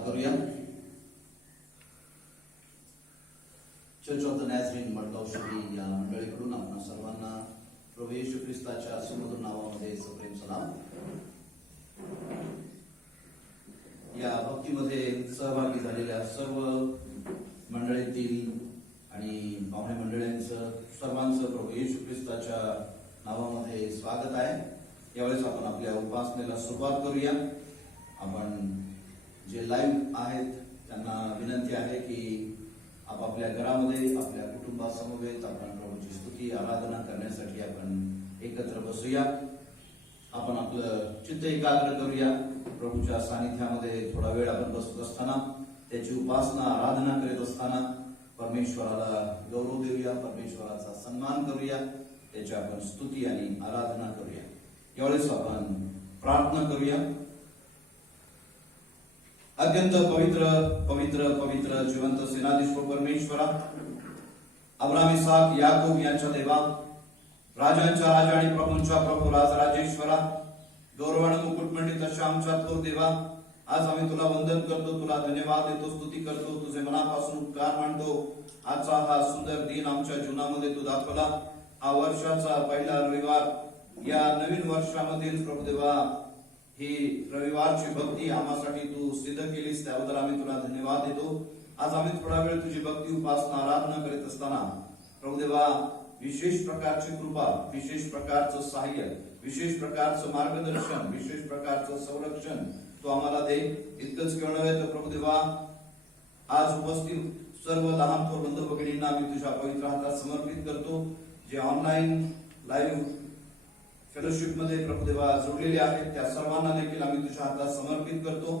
सुरुवात करूया. Church of the नॅझरीन Madgaon शिरी या मंडळीकडून आपण सर्वांना प्रभू येशू ख्रिस्ताच्या सुमधुर नावामध्ये सप्रेम सलाम. या भक्तीमध्ये सहभागी झालेल्या सर्व मंडळीतील आणि पाहुणे मंडळींचं सर्वांचं प्रभू येशू ख्रिस्ताच्या नावामध्ये स्वागत आहे. यावेळेस आपण आपल्या उपासनेला सुरुवात करूया. आपण जे लाईव्ह आहेत त्यांना विनंती आहे की आपापल्या घरामध्ये आपल्या कुटुंबासमवेत आपण प्रभूची स्तुती आराधना करण्यासाठी आपण एकत्र बसूया. आपण आपलं चित्त एकाग्र करूया. प्रभूच्या सानिध्यामध्ये थोडा वेळ आपण बसत असताना त्याची उपासना आराधना करीत असताना परमेश्वराला गौरव देऊया, परमेश्वराचा सन्मान करूया, त्याची आपण स्तुती आणि आराधना करूया. यावेळेस आपण प्रार्थना करूया. अत्यंत पवित्र पवित्र पवित्र जिवंत सेनाधीश परमेश्वरा, अब्राहम इसाक याकूब यांच्या देवा, राजांच्या राजा आणि प्रभूंच्या प्रभू राजराजेश्वरा, गौरवानं मुकुटमंडित अशा आमच्या थोर देवा, आज आम्ही तुला वंदन करतो, तुला धन्यवाद देतो, स्तुती करतो, तुझे मनापासून उपकार मानतो. आजचा हा सुंदर दिन आमच्या जीवनामध्ये तू दाखवला. हा वर्षाचा पहिला रविवार, या नवीन वर्षामधील प्रभू देवा ही रविवारची भक्ती आम्हासाठी तू सिद्ध केलीस, त्याबद्दल आम्ही तुला धन्यवाद देतो. आज आम्ही थोडा वेळ तुझी भक्ती उपासना आराधना करीत असताना प्रभू देवा विशेष प्रकारची कृपा, विशेष प्रकारचं सहाय्य, विशेष प्रकारचं मार्गदर्शन, विशेष प्रकारचं संरक्षण तू आम्हाला दे. इतकंच केवळ नव्हे तर प्रभू देवा आज उपस्थित सर्व लहान थोर बंधू भगिनींना आम्ही तुझ्या पवित्र हातात समर्पित करतो. जे ऑनलाईन लाईव्ह फेलोशिप मध्ये प्रभू देवा जोडलेले आहेत त्या सर्वांना देखील आम्ही तुझ्या हातात समर्पित करतो.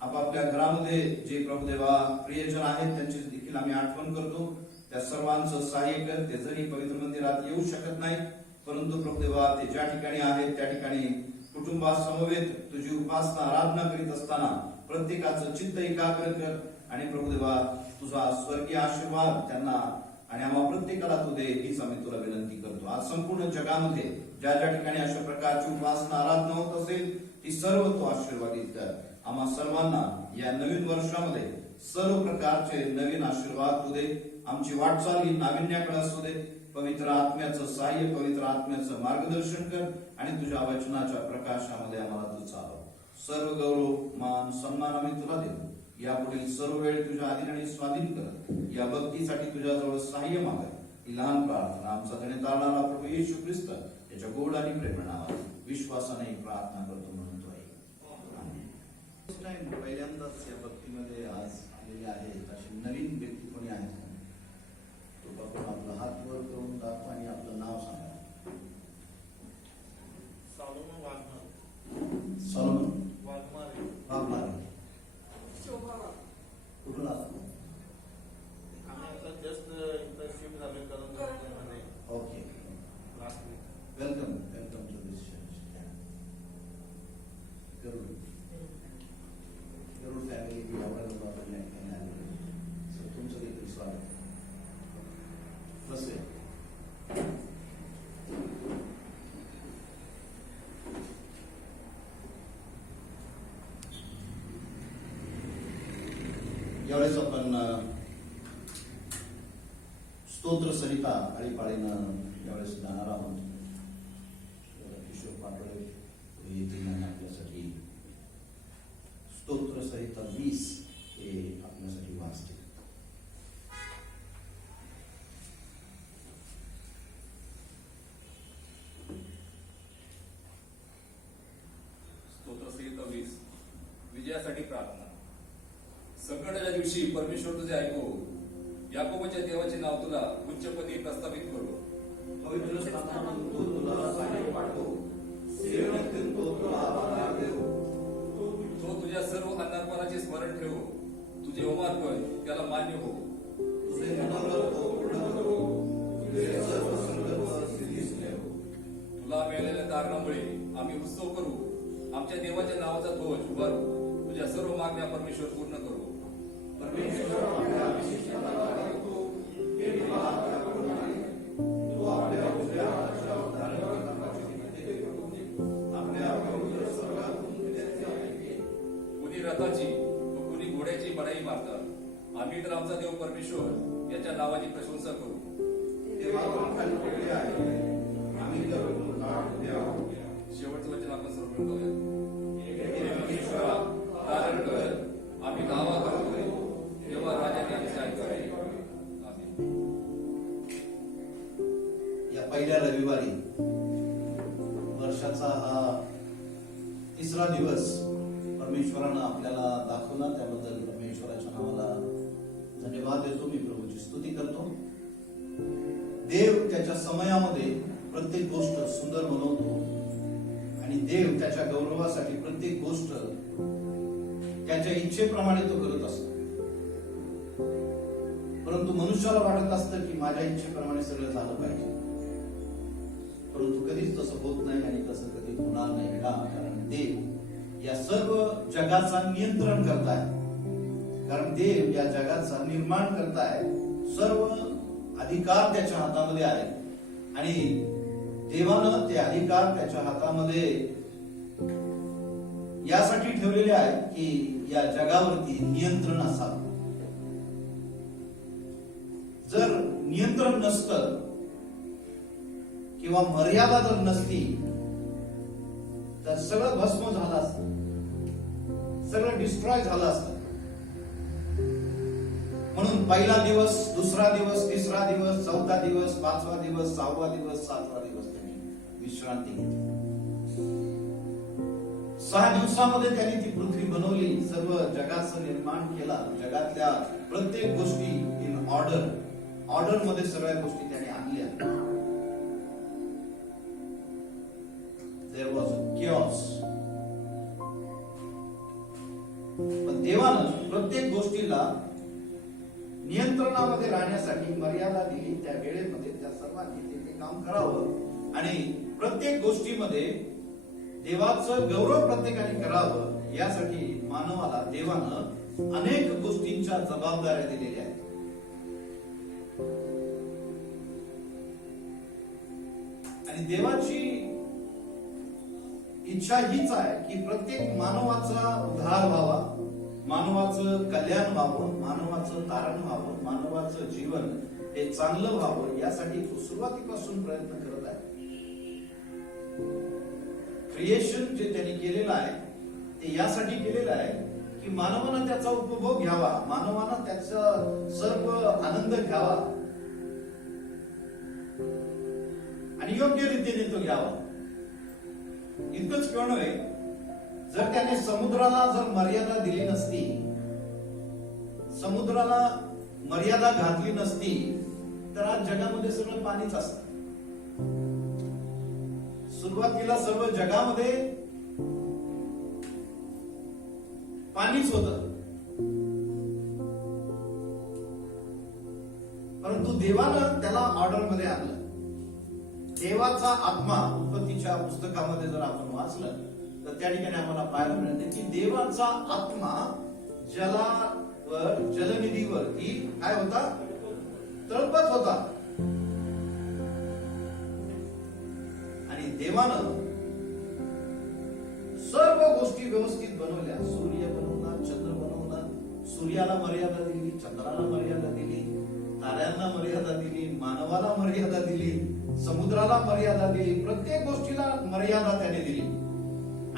आपापल्या घरामध्ये जे प्रभू देवा प्रियजन आहेत त्यांची देखील आम्ही आठवण करतो. त्या सर्वांचं सहाय्य कर. ते जरी पवित्र मंदिरात येऊ शकत नाही परंतु प्रभू देवा ते ज्या ठिकाणी आहेत त्या ठिकाणी कुटुंबासमवेत तुझी उपासना आराधना करीत असताना प्रत्येकाचं चित्त एकाग्र कर आणि प्रभू देवा तुझा स्वर्गीय आशीर्वाद त्यांना आणि आम्हा प्रत्येकाला तू दे, हीच आम्ही तुला विनंती करतो. आज संपूर्ण जगामध्ये ज्या ज्या ठिकाणी अशा प्रकारची उपासना आराधना होत असेल ती सर्व तू आशीर्वादित कर. आम्हा सर्वांना या नवीन वर्षामध्ये सर्व प्रकारचे नवीन आशीर्वाद तू दे. आमची वाटचाल ही नाविन्याकडे असू दे. पवित्र आत्म्याचं सहाय्य, पवित्र आत्म्याचं मार्गदर्शन कर आणि तुझ्या वचनाच्या प्रकाशामध्ये आम्हाला तू चालव. सर्व गौरव मान सन्मान आम्ही तुला देतो. यापुढील सर्व वेळ तुझ्या अधीन आणि स्वाधीन कर. या भक्तीसाठी तुझ्याजवळ सहाय्य मागाय. ही लहान प्रार्थना आमचा धन्य तारणारा प्रभू येशू ख्रिस्त याच्या गोड आणि प्रेम नावात विश्वासाने प्रार्थना करतो म्हणतो आहे. पहिल्यांदाच या भक्तीमध्ये आज आलेले आहेत अशी नवीन व्यक्ती कोणी आहेत का? तो आपण आपला हात वर करून दाखवा आणि आपलं नाव सांगा. सॉलोमन वाघमारे. कुठून असतो? Okay, welcome welcome to this Garud family. एवढ्या लोक आपण तुमचं देखील स्वागत. बसे यावेळेस आपण स्तोत्र सरिता आळीपाळीनं यावेळेस गाणार आहोत. किशोर पाटोळे येतील आणि आपल्यासाठी स्तोत्र सरिता 20 हे आपल्यासाठी वाचतील. स्तोत्र संहिता 20 विजयासाठी प्रार्थना. संकटाच्या दिवशी परमेश्वर तुझे ऐकू. याकोबाच्या देवाचे नाव तुला उच्चपदी प्रस्थापित करू. पवित्र स्थानात तो तुला सहाय्य पाठवो. सेवकातील तो तुला आभार देवो. तो तुझ्या सर्व अन्नापणाचे स्मरण ठेवो. तुझे होमार कर त्याला मान्य हो. तुझे मनोरथ तो पूर्ण करो. तुझे सर्व संकल्प सिद्धीस नेवो. तुला मिळालेल्या कारणामुळे आम्ही उत्सव करू. आमच्या देवाच्या नावाचा ध्वज उभारू. तुझ्या सर्व मागण्या परमेश्वर पूर्ण करू. परमेश्वर आपल्या अभिषेकाला ऐकतो. हे देवा आपल्या करुणाने तू आपल्या उजव्या हाताच्या उद्धारकर्त्याची निमित्ते करून आपल्या पवित्र स्वर्गातून त्याचे ऐके. कुणी रथाची व कुणी आम्ही तर आमचा देव परमेश्वर याच्या नावाची प्रशंसा करू. ते वापरून खाली पडले आहे. आम्ही तर लाड द्यावं. शेवटचं वचन आपण सर्व करूया. हे परमेश्वरा, कारण कर आम्ही दावा करतोय तेव्हा राजाने आमचे ऐकावे. आमेन. या पहिल्या रविवारी वर्षाचा हा तिसरा दिवस परमेश्वरानं आपल्याला दाखवला, त्याबद्दल परमेश्वराच्या नावाला धन्यवाद देतो. मी प्रभूची स्तुती करतो. देव त्याच्या समयामध्ये प्रत्येक गोष्ट सुंदर बनवतो आणि देव त्याच्या गौरवासाठी प्रत्येक गोष्ट त्याच्या इच्छेप्रमाणे तो करत असतो. परंतु मनुष्याला वाटत असतं की माझ्या इच्छेप्रमाणे सगळं झालं पाहिजे, परंतु कधीच तसं होत नाही आणि तसं कधी होणार नाही का? कारण देव या सर्व जगाचा नियंत्रण करताय. कारण देव या जगाचा निर्माण करताय. सर्व अधिकार त्याच्या हातामध्ये आहे आणि देवानं ते अधिकार त्याच्या हातामध्ये यासाठी ठेवलेले आहे की या जगावरती नियंत्रण असावं. जर नियंत्रण नसतं किंवा मर्यादा जर नसती तर सगळं भस्म झालं असतं, सगळं डिस्ट्रॉय झालं असतं. म्हणून पहिला दिवस, दुसरा दिवस, तिसरा दिवस, चौथा दिवस, पाचवा दिवस, सहावा दिवस, सातवा दिवस त्यांनी विश्रांती घेतली. 6 दिवसामध्ये त्यांनी ती पृथ्वी बनवली, सर्व जगाचं निर्माण केला. जगातल्या प्रत्येक गोष्टी इन ऑर्डर मध्ये सगळ्या गोष्टी त्यांनी आणल्या. There was chaos. पण देवानं प्रत्येक गोष्टीला नियंत्रणामध्ये राहण्यासाठी मर्यादा दिली. त्या वेळेमध्ये त्या सर्वांनी ते काम करावं आणि प्रत्येक गोष्टीमध्ये देवाचं गौरव प्रत्येकाने करावं, यासाठी मानवाला देवानं अनेक गोष्टींच्या जबाबदाऱ्या दिलेल्या आहेत. आणि देवाची इच्छा हीच आहे की प्रत्येक मानवाचा उद्धार व्हावा, मानवाचं कल्याण व्हावं, मानवाचं तारण व्हावं, मानवाचं जीवन हे चांगलं व्हावं, यासाठी तो सुरुवातीपासून प्रयत्न करत आहे. क्रिएशन जे त्यांनी केलेलं आहे ते यासाठी केलेलं आहे की मानवानं त्याचा उपभोग घ्यावा, मानवानं त्याचा सर्व आनंद घ्यावा आणि योग्य रीतीने तो घ्यावा. इतकंच किंवा नव्हे, जर त्याने समुद्राला जर मर्यादा दिली नसती, समुद्राला मर्यादा घातली नसती, तर आज जगामध्ये सगळं पाणीच असतं. सुरुवातीला सर्व जगामध्ये पाणीच होतं. परंतु देवानं त्याला ऑर्डर मध्ये आणलं. देवाचा आत्मा, उत्पत्तीच्या पुस्तकामध्ये जर आपण वाचलं तर त्या ठिकाणी आम्हाला पाहायला मिळते की देवाचा आत्मा जलावर, जलनिधीवरती काय होता? तळपत होता. आणि देवानं सर्व गोष्टी व्यवस्थित बनवल्या. सूर्य बनवला, चंद्र बनवला, सूर्याला मर्यादा दिली, चंद्राला मर्यादा दिली, ताऱ्यांना मर्यादा दिली, मानवाला मर्यादा दिली, समुद्राला मर्यादा दिली, प्रत्येक गोष्टीला मर्यादा त्याने दिली.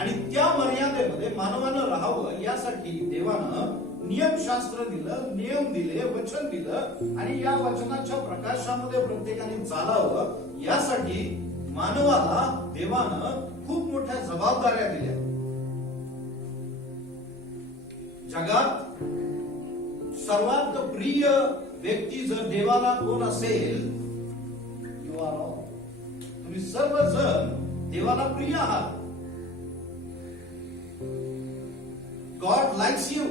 आणि त्या मर्यादेमध्ये मानवानं राहावं यासाठी देवानं नियमशास्त्र दिलं, नियम दिले, वचन दिलं आणि या वचनाच्या प्रकाशामध्ये प्रत्येकाने चालावं यासाठी मानवाला देवानं खूप मोठ्या जबाबदाऱ्या दिल्या. जगात सर्वात प्रिय व्यक्ती जर देवाला कोण असेल, यू आर ऑल, तुम्ही सर्वजण देवाला प्रिय आहात. God likes you.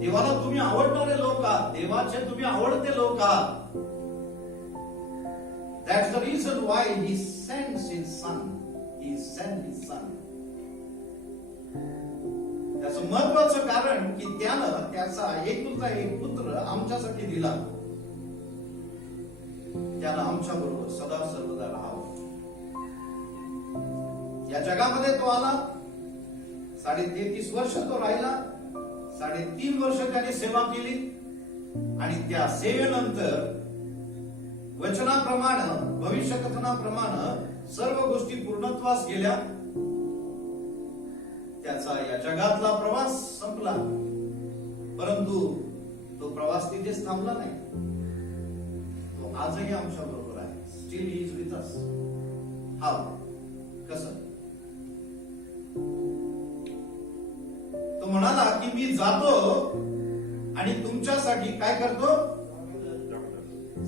देवाला तुम्ही आवडणारे लोक आहात, देवाचे तुम्ही आवडते लोक आहात. That's the reason why he sends his son. He sent his son. त्याचं महत्वाचं कारण की त्यानं त्याचा एकुलता एक पुत्र आमच्यासाठी दिला. त्यानं आमच्या बरोबर सदा सर्वदा राहावं. या जगामध्ये तो आला, 33 वर्ष तो राहिला. 3.5 वर्ष त्याने सेवा केली आणि त्या सेवेनंतर वचनाप्रमाणे, भविष्य कथनाप्रमाणे सर्व गोष्टी पूर्णत्वास गेल्या. त्याचा या जगातला प्रवास संपला. परंतु तो प्रवास तिथेच थांबला नाही. तो आजही आमच्या बरोबर आहे. Still he is with us. How? कसं? तो म्हणाला की मी जातो आणि तुमच्यासाठी काय करतो?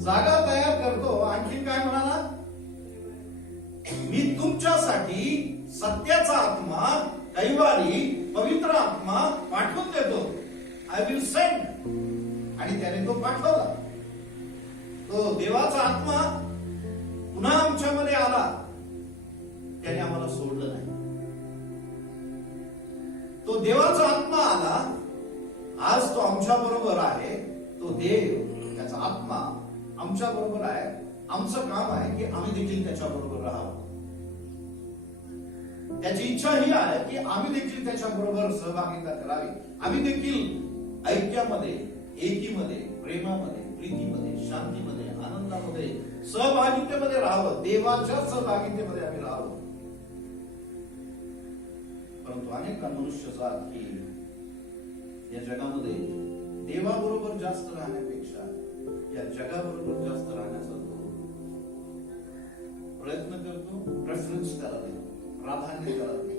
जागा तयार करतो. आणखी काय म्हणाला? मी तुमच्यासाठी सत्याचा आत्मा, कैवारी पवित्र आत्मा पाठवून देतो. I will send. आणि त्याने तो पाठवला. तो देवाचा आत्मा पुन्हा आमच्यामध्ये आला. त्याने आम्हाला सोडलं नाही. तो देवाचा आत्मा आला. आज तो आमच्या बरोबर आहे. तो देव, त्याचा आत्मा आमच्या बरोबर आहे. आमचं काम आहे की आम्ही देखील त्याच्या बरोबर राहावं. त्याची इच्छा ही आहे की आम्ही देखील त्याच्या बरोबर सहभागिता करावी. आम्ही देखील ऐक्यामध्ये, एकीमध्ये, प्रेमामध्ये, प्रीतीमध्ये, शांतीमध्ये, आनंदामध्ये, सहभागितेमध्ये राहावं. देवाच्या सहभागितेमध्ये आम्ही राहावं. परंतु अनेक मनुष्य जात की या जगामध्ये देवाबरोबर जास्त राहण्यापेक्षा या जगाबरोबर जास्त राहण्याचा तो प्रयत्न करतो. प्रेफरन्स त्याला देतो, प्राधान्य त्याला देतो.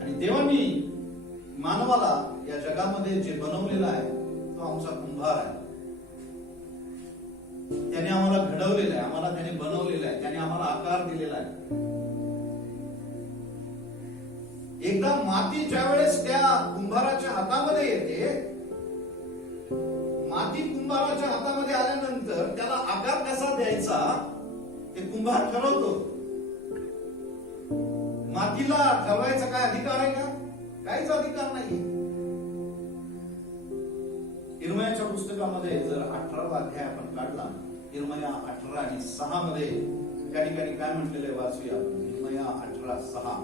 आणि देवानी मानवाला या जगामध्ये जे बनवलेला आहे तो आमचा कुंभार आहे. त्याने आम्हाला घडवलेलं आहे, आम्हाला त्याने बनवलेलं आहे, त्याने आम्हाला आकार दिलेला आहे. एकदा माती ज्या वेळेस त्या कुंभाराच्या हातामध्ये येते, माती कुंभाराच्या हातामध्ये आल्यानंतर त्याला आकार कसा द्यायचा ते कुंभार ठरवतो. मातीला ठरवायचा काय अधिकार आहे का? काहीच अधिकार नाही. इर्मयाच्या पुस्तकामध्ये जर 18वा अध्याय आपण काढला, इर्मया 18 आणि 6 मध्ये त्या ठिकाणी काय म्हटलेले वाचूया. इर्मया 18:6.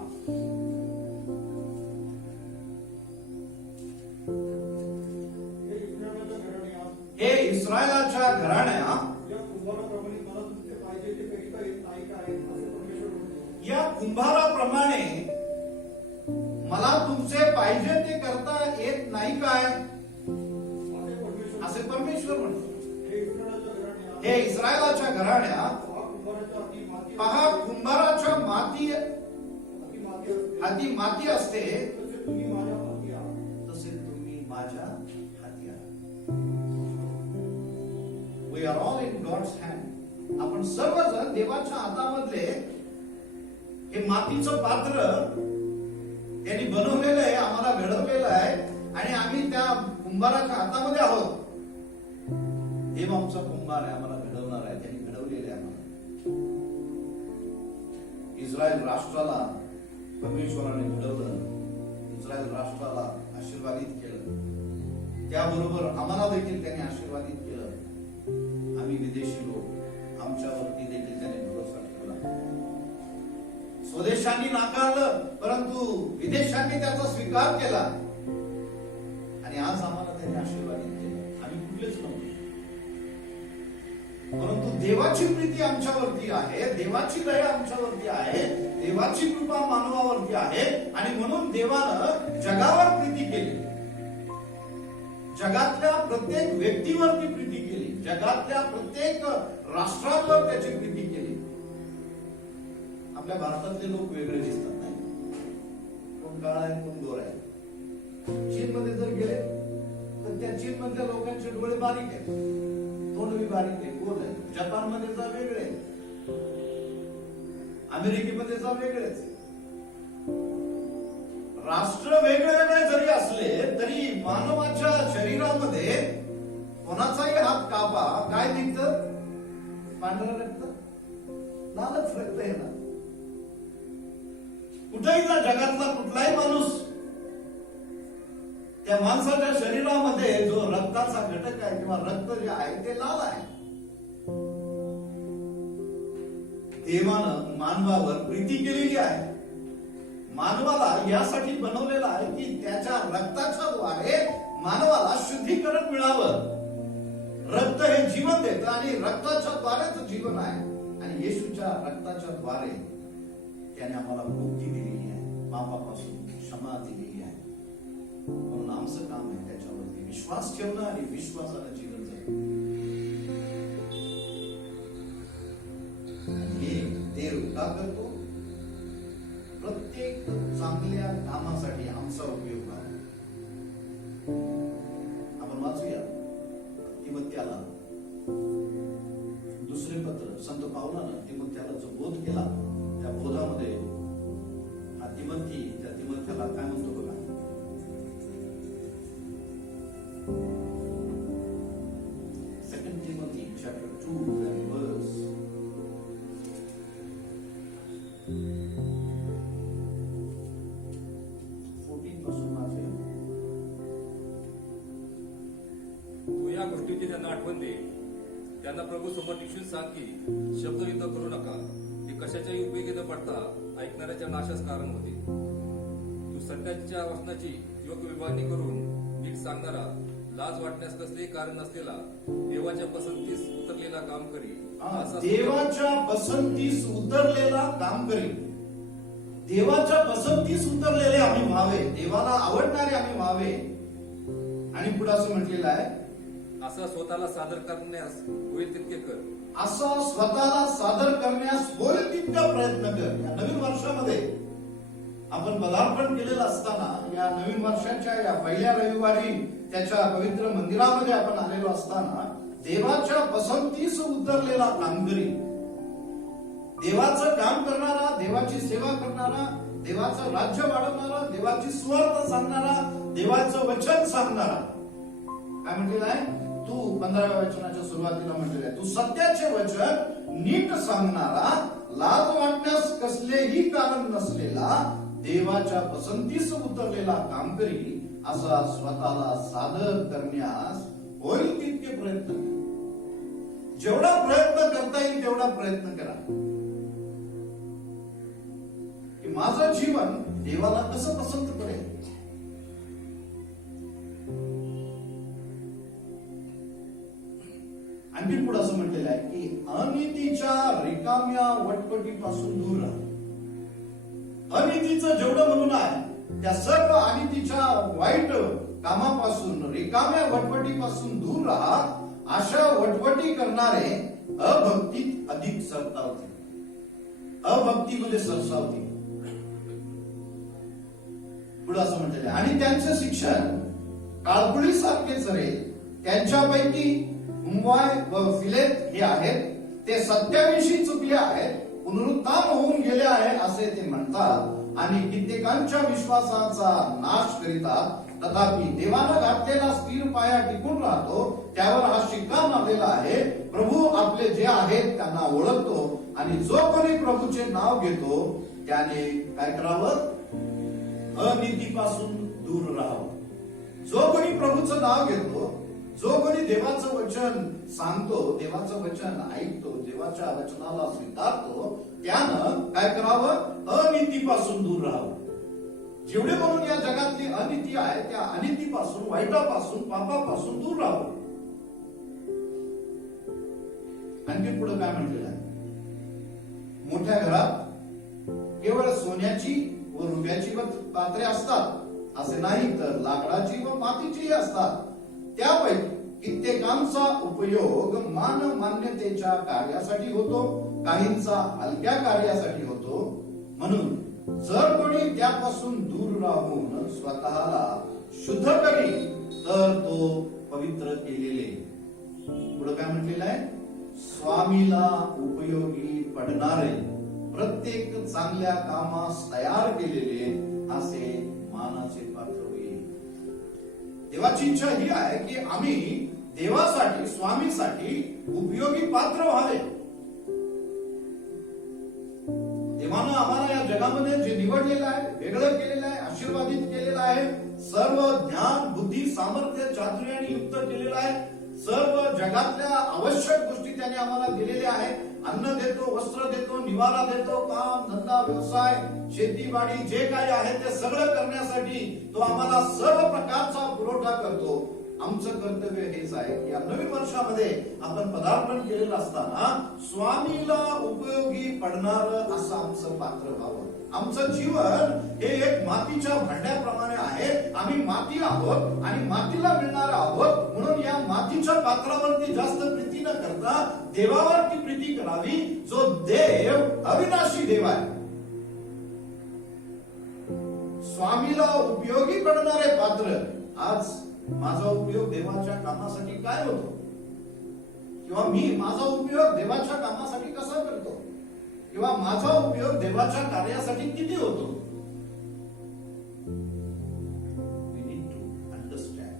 हे इस्रायलाच्या घराण्या, या कुंभाराप्रमाणे मला तुमचे पाहिजे ते करता येत नाही काय? असे परमेश्वर म्हणतो. हे इस्रायलाच्या घराण्या, पहा कुंभाराच्या हाती माती असते, तसे तुम्ही माझ्या हाती आहात. We are all in God's hand. आपण सर्वजण देवाच्या हातामधले हे मातीचं पात्र त्यांनी बनवलेलं आहे, आम्हाला घडवलेलं आहे आणि आम्ही त्या कुंभाराच्या हातामध्ये आहोत. देव आमचा कुंभार आहे, आम्हाला घडवणार आहे, त्यांनी घडवलेले आहे आम्हाला. इस्रायल राष्ट्राला परमेश्वराने घडवलं. इस्रायल राष्ट्राला आशीर्वादित केलं. त्याबरोबर आम्हाला देखील त्यांनी आशीर्वादित केलं. आम्ही विदेशी लोक, आमच्यावरती देखील त्याने भरोसा ठेवला. स्वदेशांनी नाकारलं, परंतु विदेशांनी त्याचा स्वीकार केला आणि आज आम्हाला त्यांनी आशीर्वादित केलं. आम्ही कुठलेच नव्हतो, परंतु देवाची प्रीती आमच्यावरती आहे, देवाची दया आमच्यावरती आहे, देवाची कृपा मानवावरती आहे आणि म्हणून देवानं जगावर प्रीती केली. जगातल्या प्रत्येक व्यक्तीवरती प्रीती केली. जगातल्या प्रत्येक राष्ट्रावर त्याची प्रीती केली. आपल्या भारतातले लोक वेगळे दिसतात नाही, कोण काळा आहे, कोण गोरा आहे. चीन मध्ये जर गेले तर त्या चीन मधल्या लोकांचे डोळे बारीक आहेत, तोंड बी बारीक आहे, गोल आहे. जपान मध्ये जा वेगळे, अमेरिकेमध्ये जा वेगळेच. राष्ट्र वेगळे वेगळे जरी असले तरी मानवाच्या शरीरामध्ये कोणाचाही हात कापा, काय निघतं? पांढरं रक्त, लालच रक्त आहे ना. कुठेही जा, जगातला कुठलाही माणूस, त्या माणसाच्या शरीरामध्ये जो रक्ताचा घटक आहे किंवा रक्त जे आहे ते लाल आहे. देवानं मानवावर प्रीती केलेली आहे. मानवाला यासाठी बनवलेला आहे की त्याच्या रक्ताच्या द्वारे मानवाला शुद्धीकरण मिळावं. रक्त हे जीवन देतं आणि रक्ताच्या द्वारेच जीवन आहे. आणि येशूच्या रक्ताच्या द्वारे त्याने आम्हाला मुक्ती दिलेली आहे, पापापासून क्षमा दिलेली आहे. म्हणून आमचं काम आहे त्याच्यावरती विश्वास ठेवणं आणि विश्वासानं जीवन जगणं. हे देव का करतो? प्रत्येक चांगल्या कामासाठी आमचा उपयोग आहे. आपण वाचूया तिमोथेला दुसरे पत्र. संत पावलानं तिमोथेला जो बोध केला त्या बोधामध्ये हा तिमोथेला काय म्हणतो बघा. Second Timothy chapter 2 and verse 14 पासून वाचूया. तू या गोष्टीची त्यांना आठवण दे. त्यांना प्रभू समोर निश्चित सांग की शब्दयुद्ध करू नका. ते कशाच्याही उपयोगी न पडता ऐकणाऱ्याच्या नाशास कारण होते. तू सत्याच्या वचनाची योग्य विभागणी करून नीट सांगणारा, लाज वाटण्यास कसलेही कारण नसलेला, देवाच्या पसंतीस उतरलेला काम करी. देवाच्या पसंतीस उतरलेला काम करी. देवाच्या पसंतीस उतरलेले आम्ही व्हावे, देवाला आवडणारे आम्ही व्हावे. आणि पुढे असं म्हटलेलं आहे, असं स्वतःला सादर करण्यास होईल तितके कर. असं स्वतःला सादर करण्यास होईल तितका प्रयत्न कर. या नवीन वर्षामध्ये आपण पदार्पण केलेलं असताना, या नवीन वर्षाच्या या पहिल्या रविवारी त्याच्या पवित्र मंदिरामध्ये आपण आलेलो असताना, देवाच्या पसंतीस उतरलेला कामगिरी, देवाचं काम करणारा, देवाची सेवा करणारा, देवाचं राज्य वाढवणारा, देवाची सुवार्ता सांगणारा, देवाचं वचन सांगणारा. काय म्हटलेलं आहे? तू 15व्या वचनाच्या सुरुवातीला म्हटलेलं आहे, तू सत्याचे वचन नीट सांगणारा, लाज वाटण्यास कसलेही कारण नसलेला, देवाच्या पसंतीस उतरलेला कामकरी, असा स्वतःला सादर करण्यास होईल तितके प्रयत्न करा. जेवढा प्रयत्न करता येईल तेवढा प्रयत्न करा की माझं जीवन देवाला कसं पसंत पडेल. आणखी पुढे असं म्हटलेलं आहे की अनितीच्या रिकाम्या वटपटीपासून दूर राहा. अनितीचं जेवढं म्हणून आहे त्या सर्व अनितीच्या वाईट कामापासून, रिकाम्या वटपटीपासून दूर राहा. अशा वटपटी करणारे अभक्तीत अधिक सरसावतील. अभक्तीमध्ये सरसावतील. पुढे असं म्हटलेलं आहे, आणि त्यांचे शिक्षण काळकुळीसारखेच राहील. त्यांच्यापैकी हुमवाय व फिलेत हे आहेत, ते सत्याविषयी चुकले आहेत, पुनरुत्थान होऊन गेले आहे असे ते म्हणतात आणि कित्येकांच्या विश्वासाचा नाश करीतात. तथापि देवानं घातलेला स्थिर पाया टिकून राहतो, त्यावर हा शिक्का मारलेला आहे, प्रभू आपले जे आहेत त्यांना ओळखतो आणि जो कोणी प्रभूचे नाव घेतो त्याने काय करावं? अनितीपासून दूर राहावं. जो कोणी प्रभूचं नाव घेतो, जो कोणी देवाचं वचन सांगतो, देवाचं वचन ऐकतो, देवाच्या वचनाला स्वीकारतो, त्यानं काय करावं? अनितीपासून दूर राहावं. जेवढे म्हणून या जगातली अनिती आहे त्या अनितीपासून, वाईटापासून, पापापासून दूर राहावं. आणखी पुढे काय म्हटलेलं आहे? मोठ्या घरात केवळ सोन्याची व रुपयाची पात्रे असतात असे नाही, तर लाकडाची व मातीचीही असतात. त्यापैकी कित्येकांचा उपयोग मान मान्यतेच्या कार्यासाठी होतो, काहींचा हलक्या कार्यासाठी होतो. म्हणून जर कोणी त्यापासून दूर राहून स्वतःला शुद्ध करी तर तो पवित्र केलेले. पुढे काय म्हटलेलं आहे? स्वामीला उपयोगी पडणारे, प्रत्येक चांगल्या कामास तयार केलेले असे मानाचे पात्र होईल. देवाची इच्छा ही आहे की आम्ही देवासाठी, स्वामीसाठी उपयोगी पात्र व्हावे. देवानं आम्हाला या जगामध्ये जे निवडलेलं आहे, वेगळं केलेलं आहे, आशीर्वादित केलेलं आहे, सर्व ज्ञान, बुद्धी, सामर्थ्य, चातुर्याने युक्त केलेलं आहे, सर्व जगातल्या आवश्यक गोष्टी त्याने आम्हाला दिलेल्या आहेत अन्न देतो, वस्त्र देतो, निवारा देतो, काम धंदा व्यवसाय शेतीवाडी जे काही आहे ते सगळं करण्यासाठी तो आम्हाला सर्व प्रकारचा पुरवठा करतो. आमचं कर्तव्य हेच आहे की या नवीन वर्षामध्ये आपण पदार्पण केलेलं असताना स्वामीला उपयोगी पडणार असं आमचं पात्र व्हावं. आमचं जीवन हे एक मातीच्या भांड्याप्रमाणे आहे. आम्ही माती आहोत आणि मातीला मिळणार आहोत, म्हणून या मातीच्या पात्रावरती जास्त प्रीती न करता देवावरती प्रीती करावी, जो देव अविनाशी देव आहे. स्वामीला उपयोगी पडणारे पात्र. आज माझा उपयोग देवाच्या कामासाठी काय होतो, किंवा मी माझा उपयोग देवाच्या कामासाठी कसा करतो, किंवा माझा उपयोग देवाच्या कार्यासाठी किती होतो. We need to understand.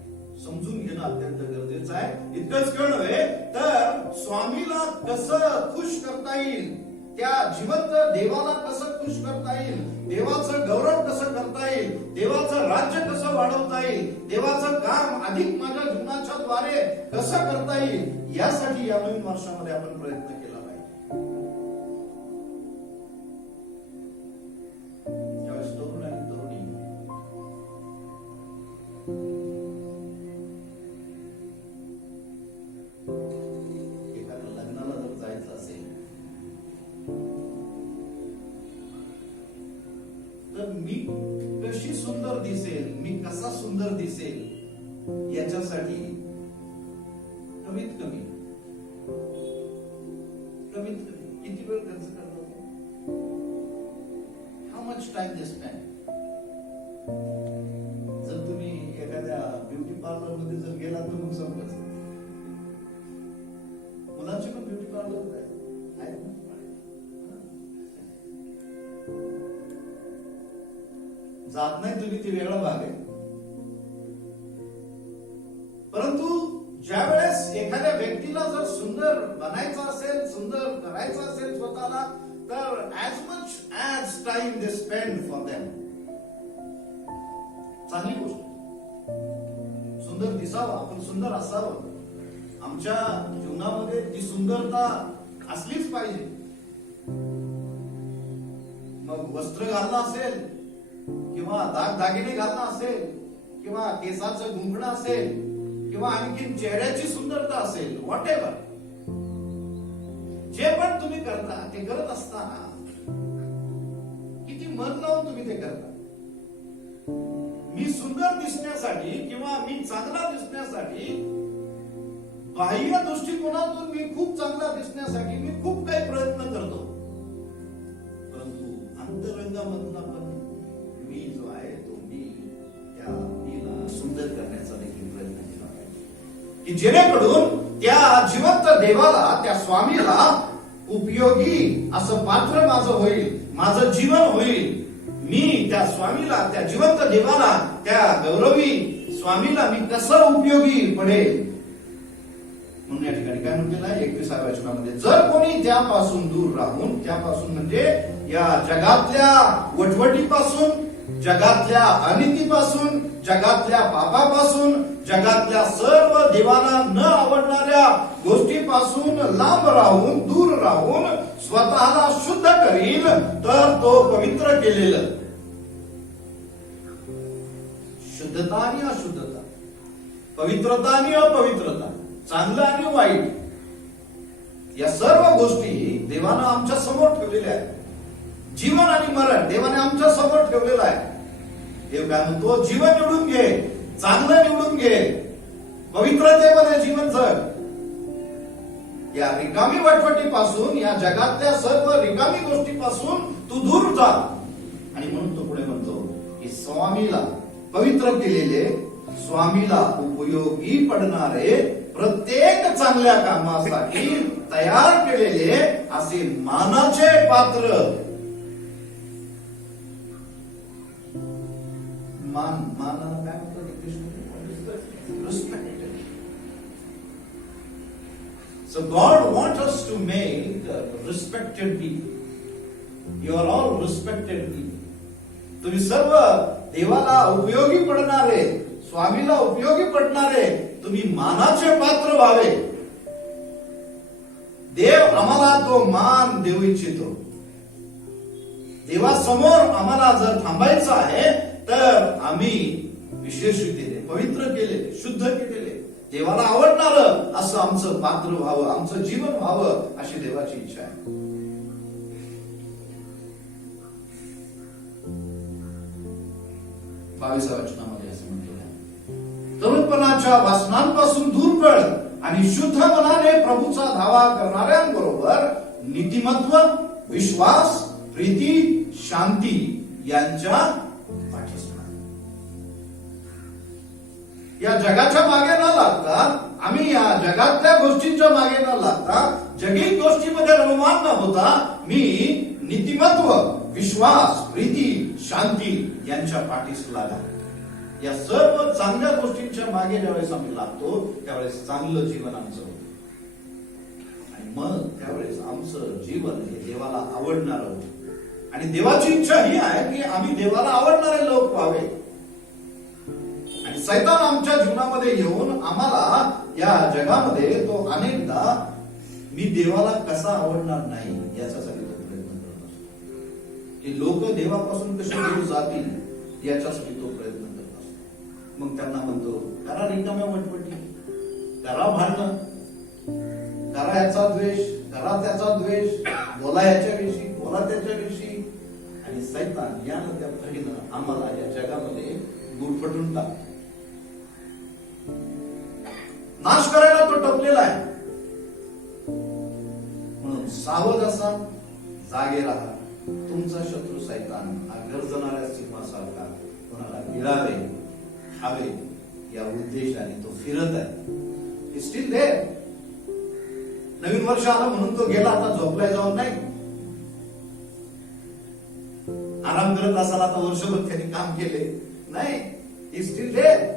समजून घेणं अत्यंत गरजेचं आहे. इतकंच नव्हे तर स्वामीला कसं खुश करता येईल, त्या जिवंत देवाला कसं खुश करता येईल, देवाचं गौरव कसं करता येईल, देवाचं राज्य कसं वाढवता येईल, देवाचं काम अधिक माझ्या जीवनाच्या द्वारे कसं करता येईल, यासाठी या नवीन वर्षामध्ये आपण प्रयत्न केला पाहिजे. ज्यावेळेस तरुण आणि तरुणी एखाद्या लग्नाला जर जायचं असेल तर मी कशी सुंदर दिसेल, मी कसा सुंदर दिसेल याच्यासाठी कमीत कमी किती वेळ खर्च करतात, how much time they spend. जर तुम्ही एखाद्या ब्युटी पार्लर मध्ये जर गेला तर मग समज मुलांची पण ब्युटी पार्लर आहेत ना. जात नाही तुम्ही, ती वेगळा भाग आहे. परंतु ज्या वेळेस एखाद्या व्यक्तीला जर सुंदर बनायचं असेल, सुंदर करायचं असेल स्वतःला, तर as much as time they spend for them. चांगली गोष्ट, सुंदर दिसावं, आपण सुंदर असावं. आमच्या जीवनामध्ये ती सुंदरता असलीच पाहिजे. मग वस्त्र घालणं असेल, किंवा दागदागिने घालणं असेल, किंवा केसाचं गुंफणं असेल, किंवा आणखीन चेहऱ्याची सुंदरता असेल, व्हॉट एव्हर, जे पण तुम्ही करता ते करत असताना किती मन लावून तुम्ही ते करता. मी सुंदर दिसण्यासाठी किंवा मी चांगला दिसण्यासाठी, बाह्य दृष्टिकोनातून मी खूप चांगला दिसण्यासाठी मी खूप काही प्रयत्न करतो, परंतु अंतरंगामधून आपण मी जो आहे तो मी त्या मीला सुंदर करण्याचा देखील प्रयत्न केला पाहिजे, की जेणेकरून त्या जिवंत देवाला, त्या स्वामीला उपयोगी असं पात्र माझं होईल, माझं जीवन होईल. मी त्या स्वामीला, त्या जिवंत देवाला, त्या गौरवी स्वामीला मी कसं उपयोगी पडेल. म्हणून या ठिकाणी काय म्हटलेलं आहे 21व्या वचनामध्ये, जर कोणी त्यापासून दूर राहून, त्यापासून म्हणजे या जगातल्या वटवटीपासून, जगातल्या अनितीपासून, जगातल्या पापापासून, जगातल्या सर्व देवाला न आवडणाऱ्या गोष्टीपासून लांब राहून, दूर राहून स्वतःला शुद्ध करील, तर तो पवित्र केलेलं. शुद्धता आणि अशुद्धता, पवित्रता आणि अपवित्रता, चांगलं आणि वाईट, या सर्व गोष्टी देवानं आमच्या समोर ठेवलेल्या आहेत. जीवन आणि मरण देवाने आमच्या समोर ठेवलेलं आहे. देव काय म्हणतो, जीवन निवडून घे, चांगलं निवडून घे, पवित्रतेमध्ये जीवन जग. या रिकामी वटवटीपासून, या जगातल्या सर्व रिकामी गोष्टीपासून तू दूर जा. आणि म्हणून तो पुढे म्हणतो की स्वामीला पवित्र केलेले, स्वामीला उपयोगी पडणारे, प्रत्येक चांगल्या कामासाठी तयार केलेले असे मानाचे पात्र. मान काय म्हणतात, respect. So God wants us to make respected people. You are all respected people. तुम्ही सर्व देवाला उपयोगी पडणारे, स्वामीला उपयोगी पडणारे, तुम्ही मानाचे पात्र व्हावे. देव आम्हाला तो मान देऊ इच्छितो. देवासमोर आम्हाला जर थांबायचं आहे तर आम्ही विशेष रीतीने पवित्र केलेले, शुद्ध केलेले, देवाला आवडणार असं आमचं पात्र व्हावं, आमचं जीवन व्हावं अशी देवाची इच्छा आहे. बावीसाव्या वचनामध्ये असं म्हटलेलं आहे, तरुणपणाच्या वासनांपासून दूर पळ आणि शुद्ध मनाने प्रभूचा धावा करणाऱ्यांबरोबर नीतिमत्व, विश्वास, प्रीती, शांती यांच्या पाठीस लाग. या जगाच्या मागे न लागता, आम्ही या जगातल्या गोष्टींच्या मागे न लागता, जगिक गोष्टीमध्ये रममान न होता, मी नीतिमत्व, विश्वास, प्रीती, शांती यांच्या पाठीस लागा. या सर्व चांगल्या गोष्टींच्या मागे ज्यावेळेस आम्ही लागतो त्यावेळेस चांगलं जीवन आमचं होतं. आणि मग त्यावेळेस आमचं जीवन हे देवाला आवडणार होतं. आणि देवाची इच्छा ही आहे की आम्ही देवाला आवडणारे लोक व्हावे. आणि सैतान आमच्या जीवनामध्ये येऊन आम्हाला या जगामध्ये तो अनेकदा मी देवाला कसा आवडणार नाही याच्यासाठी तो प्रयत्न करत असतो. की लोक देवापासून कसे दूर जातील याच्यासाठी तो प्रयत्न करत असतो. मग त्यांना म्हणतो, करा रिकाम्या वटपटी, करा भांडणं, करा याचा द्वेष, करा त्याचा द्वेष, बोला याच्याविषयी, बोला त्याच्याविषयी. आणि सैतान यानं त्या परीनं आम्हाला या जगामध्ये गुरफटून टाकतो. नाश करायला तो टपलेला आहे. म्हणून सावध असा, जागे राहा. तुमचा शत्रू सैतान हा गर्जणाऱ्या सिंहासारखा कोणाला गिळावे, खावे या उद्देशाने तो फिरत आहे. स्टील देर. नवीन वर्ष आलं म्हणून तो गेला, आता झोपलाय जाऊन नाही. आराम करत असाला आता वर्षभर त्यांनी काम केले नाही. स्टील देर.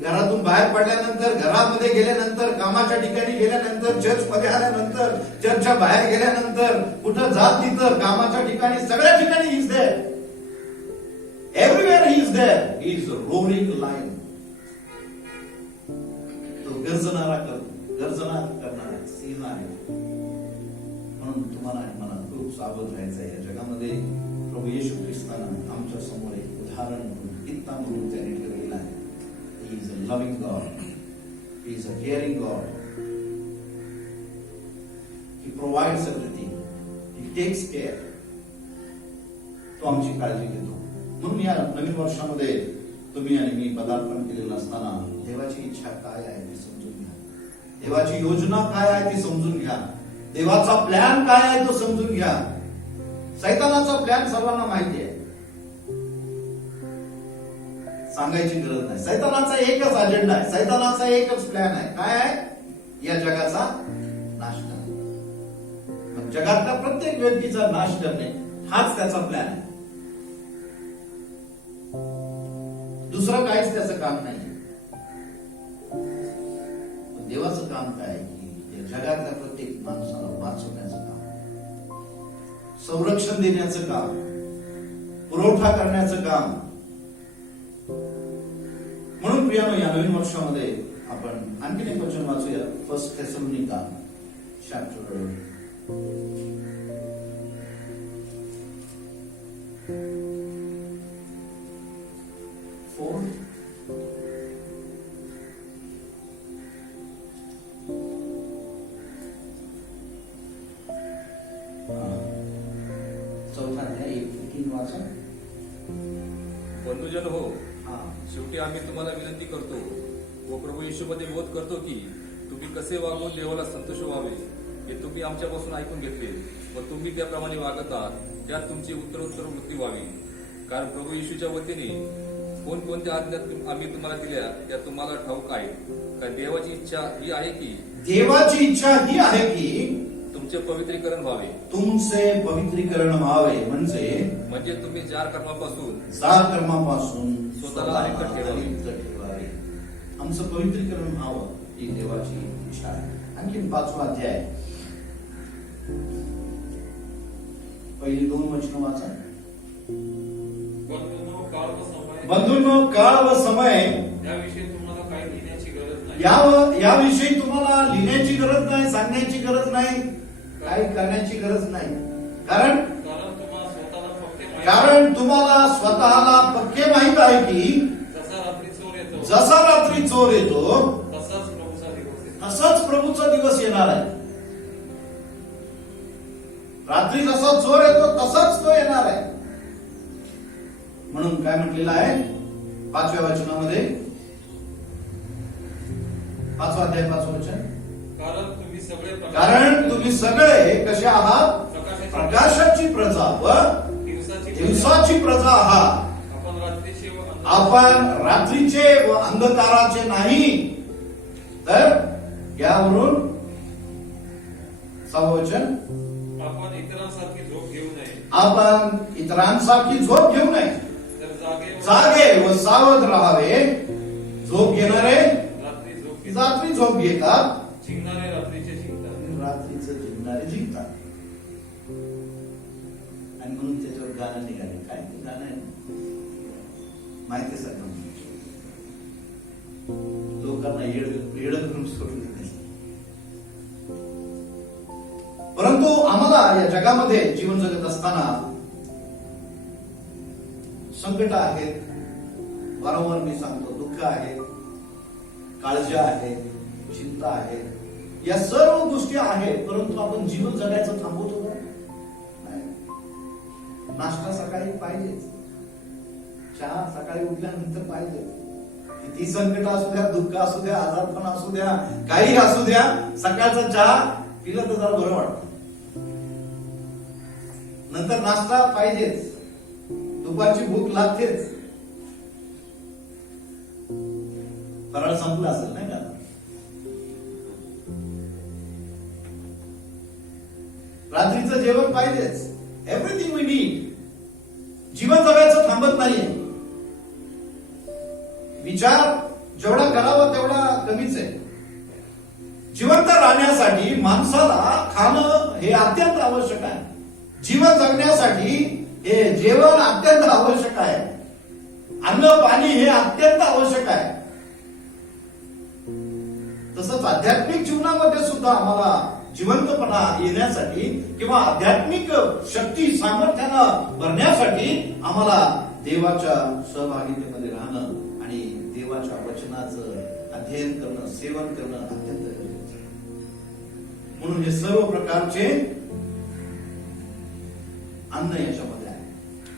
घरातून बाहेर पडल्यानंतर, घरामध्ये गेल्यानंतर, कामाच्या ठिकाणी गेल्यानंतर, चर्चमध्ये आल्यानंतर, चर्चच्या बाहेर गेल्यानंतर, कुठं जात तिथं, कामाच्या ठिकाणी, सगळ्या ठिकाणी he is there. Everywhere he is there. He is roaring lion. तो गर्जणारा करणारा सिंह आहे. म्हणून तुम्हाला आणि मला खूप सावध राहायचं आहे. या जगामध्ये प्रभू येशू ख्रिस्तानं आमच्या समोर एक उदाहरण म्हणून, कित्ता म्हणून त्यांनी ठेवलेलं आहे. He is a loving God. He is a caring God. He provides everything. He takes care. तो आमची काळजी घेतो. म्हणून या नवीन वर्षामध्ये तुम्ही आणि मी पदार्पण केलेलं असताना देवाची इच्छा काय आहे ती समजून घ्या. देवाची योजना काय आहे ती समजून घ्या. देवाचा प्लॅन काय आहे तो समजून घ्या. सैतानाचा प्लॅन सर्वांना माहिती आहे, सांगायची गरज नाही. सैतानाचा एकच अजेंडा आहे, सैतानाचा एकच प्लॅन आहे. काय आहे? या जगाचा नाश करणे. मग जगातल्या प्रत्येक व्यक्तीचा नाश करणे हाच त्याचा प्लॅन आहे. दुसरं काहीच त्याचं काम नाही. देवाचं काम काय की या जगातल्या प्रत्येक माणसाला वाचवण्याचं काम, संरक्षण देण्याचं काम, पुरवठा करण्याचं काम. म्हणून प्रियानो, या नवीन वर्षामध्ये आपण आणखीन एक वचन वाचूया. 1 थेसलोनिका चॅप्टर 4. चौथा अध्याय 18 वाचा. बंधुजन हो, शेवटी आम्ही तुम्हाला विनंती करतो व प्रभू येशूमध्ये बोध करतो की तुम्ही कसे वागून देवाला संतोष व्हावे हे तुम्ही आमच्यापासून ऐकून घेतले व तुम्ही त्याप्रमाणे वागत आहात त्यात तुमची उत्तरोत्तर वृत्ती व्हावी. कारण प्रभू येशूच्या वतीने कोणकोणत्या आज्ञा आम्ही तुम्हाला दिल्या त्या तुम्हाला ठाऊक आहे. कारण देवाची इच्छा ही आहे की तुमचे पवित्रीकरण व्हावे. तुमचे पवित्रीकरण व्हावे म्हणजे तुम्ही जार कर्मापासून स्वतःला अलिप्त ठेवावे. आमचं पवित्रीकरण व्हावं ही देवाची इच्छा आहे. आणखी 5वा अध्याय पहिली 2 वचनं वाचा. बंधूंनो, काळ व समय त्याविषयी तुम्हाला काही लिहिण्याची गरज नाही. याविषयी तुम्हाला लिहिण्याची गरज नाही, सांगण्याची गरज नाही, काही करण्याची गरज नाही. कारण तुम्हाला स्वतःला पक्के माहित आहे की जसा रात्री चोर येतो तसाच प्रभूचा दिवस येणार आहे. रात्री जसा चोर येतो तसाच तो येणार आहे. म्हणून काय म्हटलेलं आहे 5व्या वचनामध्ये, 5वा अध्याय 5वं वचन, कारण तुम्ही सगळे कसे आहात, प्रकाशाची प्रजा व दिवसाची प्रजा आहात. आपण रात्रीचे व अंधकाराचे नाही. तर यावरून 6वं वचन, आपण इतरांसारखी झोप घेऊ नये. आपण इतरांसारखी झोप घेऊ नये, जागे व सावध राहावे. झोप घेणारे रात्री झोप घेतात, जिंकणारे रात्रीचे जिंकतात. रात्रीचं जिंकणारे जिंकतात. आणि म्हणून त्याच्यावर गाणं निघाले. काय ते गाणं आहे माहिती सगळं, लोकांना येड करून सोडून देते. परंतु आम्हाला या जगामध्ये जीवन जगत असताना संकट आहेत, वारंवार मी सांगतो, दुःख आहे, काळजी आहे, चिंता आहे, या सर्व गोष्टी आहेत. परंतु आपण जीवन जगायचं थांबवतो का? नाही. नाश्ता सकाळी पाहिजेच, चहा सकाळी उठल्यानंतर पाहिजे. किती संकट असू द्या, दुःख असू द्या, आजारपण असू द्या, काही असू द्या, सकाळचा चहा पिलं तर जरा बरं वाटतं. नंतर नाश्ता पाहिजेच, दुपारची भूक लागतेच. फराळ संपला असेल नाही का? रात्रीचं जेवण पाहिजेच. Everything we need. जीवन जगायचं थांबत नाहीये. विचार जेवढा करावा तेवढा कमीच आहे. जिवंत राहण्यासाठी माणसाला खाणं हे अत्यंत आवश्यक आहे. जीवन जगण्यासाठी हे जेवण अत्यंत आवश्यक आहे. अन्न पाणी हे अत्यंत आवश्यक आहे. तसंच आध्यात्मिक जीवनामध्ये सुद्धा आम्हाला जिवंतपणा येण्यासाठी किंवा आध्यात्मिक शक्ती सामर्थ्यानं भरण्यासाठी आम्हाला देवाच्या सहभागितेमध्ये राहणं आणि देवाच्या वचनाचं अध्ययन करणं, सेवन करणं अत्यंत गरजेचं आहे. म्हणून हे सर्व प्रकारचे अन्न याच्यामध्ये आहे.